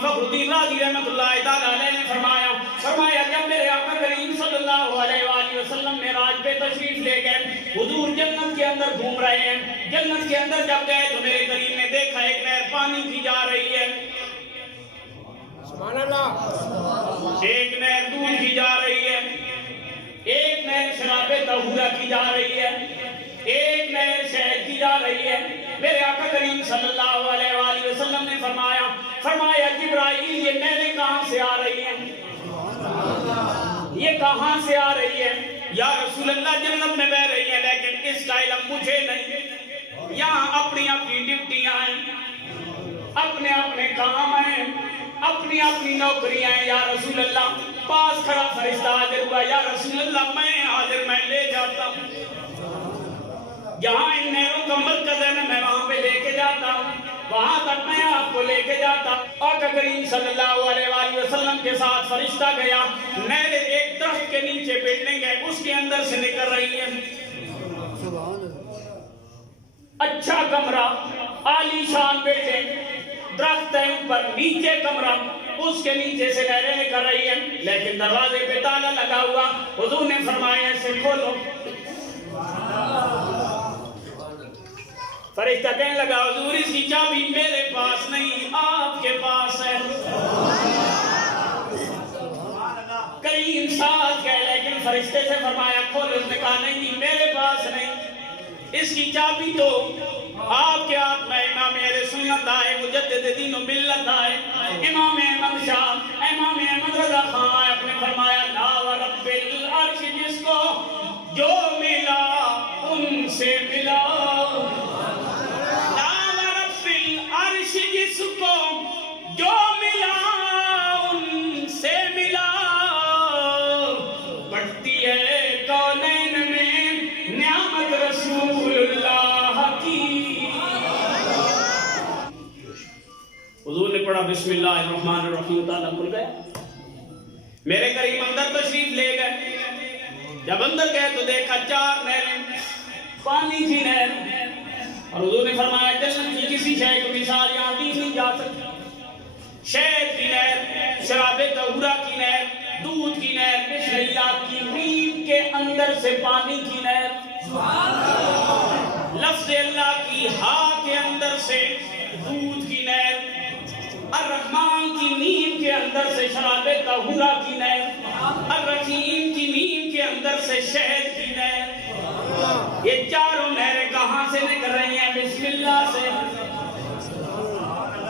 فخر الدین رازی رحمۃ اللہ تعالیٰ علیہ نے فرمایا جب میرے آقا کریم صلی اللہ علیہ وآلہ وسلم معراج پہ تشریف لے گئے، حضور جنت کے اندر گھوم رہے ہیں، جنت کے اندر جب گئے تو میرے کریم نے دیکھا ایک نہر پانی کی جا رہی ہے، سبحان اللہ، ایک نہر دودھ کی جا رہی ہے، ایک نہر شراب طہورہ کی جا رہی ہے، ایک نہر شہد کی جا رہی ہے۔ میرے آقا کریم صلی اللہ علیہ وآلہ وسلم نے فرمایا جبرائیل یہ نہریں کہاں سے آ رہی ہیں؟ یہ کہاں سے آ رہی ہے؟ یا رسول اللہ جنت میں بہ رہی ہیں، لیکن اس کا علم مجھے نہیں۔ یہاں اپنی اپنی ڈیوٹیاں ہیں، اپنے اپنے کام ہیں، اپنی اپنی نوکریاں ہیں۔ یا رسول اللہ پاس کھڑا فرشتہ حاضر ہوا، یا رسول اللہ میں حاضر، میں لے جاتا ہوں، جہاں ان نہروں کا مرکز ہے میں وہاں پہ لے کے جاتا ہوں، وہاں تک میں آپ کو لے کے جاتا ہوں۔ آقا کریم صلی اللہ علیہ وآلہ وسلم کے ساتھ فرشتہ گیا، نہریں ایک درخت کے نیچے بلڈنگ ہے اس کے اندر سے نکل رہی ہیں، اچھا کمرہ، عالی شان بلڈنگ، درخت ہے اوپر، نیچے کمرہ، اس کے نیچے سے نہریں نکل رہی ہیں، لیکن دروازے پہ تالا لگا ہوا۔ حضور نے فرمایا اسے کھولو۔ فرشتہ کہنے لگا حضور اس کی چابی میرے پاس نہیں، آپ کے پاس ہے۔ کریم ساز گئے، لیکن فرشتے سے فرمایا کھولو، اس نے کہا نہیں میرے پاس نہیں، اس کی چابی تو آپ کے ہاتھ میں۔ امام اہل سنت آئے، مجدد دین و ملت آئے، امام احمد شاہ، امام احمد رضا خان آئے، اپنے فرمایا لا ورب العرش جس کو جو ملا ان سے ملا، لا ورب العرش جس کو جو ملا ان سے ملا، بڑھتی ہے کونین میں نعمت رسول اللہ کی۔ حضور نے پڑھا بسم اللہ الرحمن الرحیم، تعالیٰ کھل گیا، میرے کریم اندر تشریف لے گئے۔ جب اندر گئے تو دیکھا 4 نہریں، پانی کی نہر، اور حضور نے فرمایا جنت کی کسی شے کو مثال یہاں دی نہیں جا سکتی۔ شہد کی نہر، شراب طہورہ کی نہر، دودھ کی نہر، بسم اللہ کی میم کے اندر سے پانی کی نہر، لفظ اللہ کی ہا کے اندر سے دودھ کی نہر، الرحمن کی میم کے اندر سے شراب طہورہ کی نہر، الرحیم کی میم کے اندر سے شہد کی نہر۔ یہ چاروں نہریں کہاں سے نکل رہی ہیں؟ بسم اللہ سے،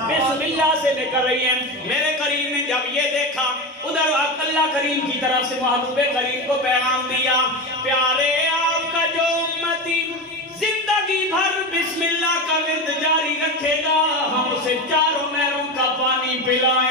بسم اللہ سے نکل رہی ہیں۔ میرے کریم نے جب یہ دیکھا، ادھر اللہ کریم کی طرف سے محبوب کریم کو پیغام دیا، پیارے آپ کا جو امتی زندگی بھر بسم اللہ کا ورد جاری رکھے گا ہم اسے 4 نہروں کا پانی پلائیں